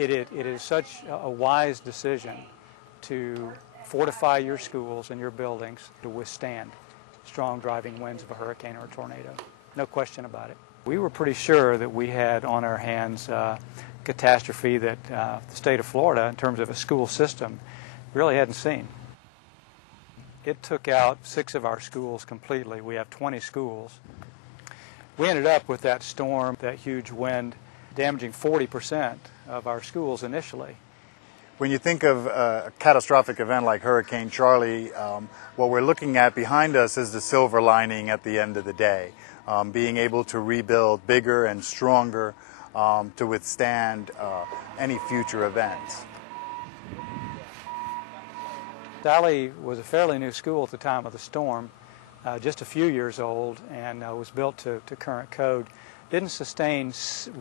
It is such a wise decision to fortify your schools and your buildings to withstand strong driving winds of a hurricane or a tornado. No question about it. We were pretty sure that we had on our hands catastrophe that the state of Florida, in terms of a school system, really hadn't seen. It took out 6 of our schools completely. We have 20 schools. We ended up with that storm, that huge wind, damaging 40% of our schools initially. When you think of a catastrophic event like Hurricane Charley, what we're looking at behind us is the silver lining at the end of the day. Being able to rebuild bigger and stronger to withstand any future events. Charley was a fairly new school at the time of the storm, just a few years old, and was built to current code. Didn't sustain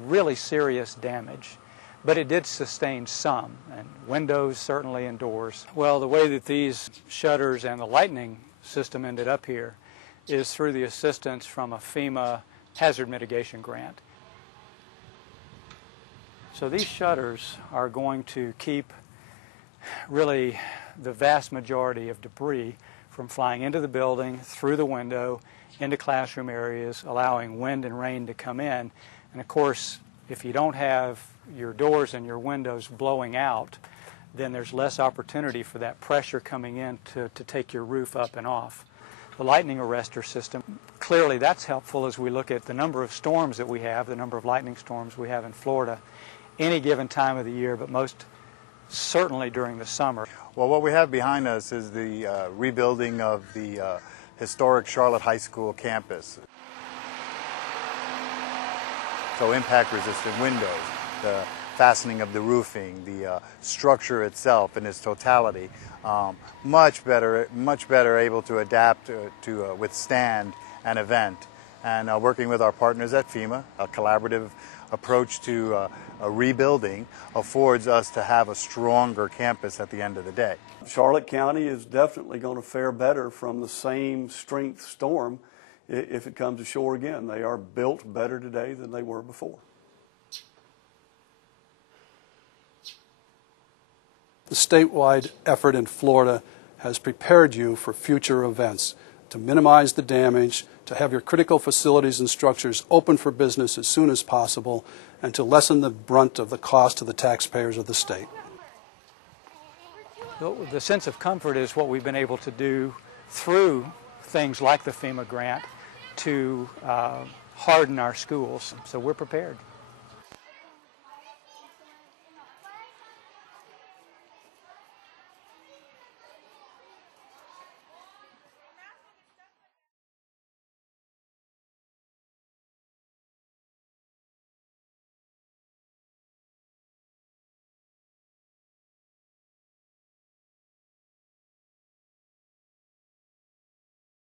really serious damage, but it did sustain some, and windows certainly and doors. Well, the way that these shutters and the lightning system ended up here is through the assistance from a FEMA hazard mitigation grant. So these shutters are going to keep really the vast majority of debris from flying into the building, through the window, into classroom areas, allowing wind and rain to come in. And of course, if you don't have your doors and your windows blowing out, then there's less opportunity for that pressure coming in to take your roof up and off. The lightning arrestor system, clearly that's helpful as we look at the number of storms that we have, the number of lightning storms we have in Florida, any given time of the year, but most certainly during the summer. Well, what we have behind us is the rebuilding of the historic Charlotte High School campus. So impact-resistant windows, the fastening of the roofing, the structure itself in its totality, much better able to adapt to withstand an event. And working with our partners at FEMA, a collaborative approach to rebuilding affords us to have a stronger campus at the end of the day. Charlotte County is definitely going to fare better from the same strength storm if it comes ashore again. They are built better today than they were before. The statewide effort in Florida has prepared you for future events to minimize the damage, to have your critical facilities and structures open for business as soon as possible, and to lessen the brunt of the cost to the taxpayers of the state. The sense of comfort is what we've been able to do through things like the FEMA grant to harden our schools, so we're prepared.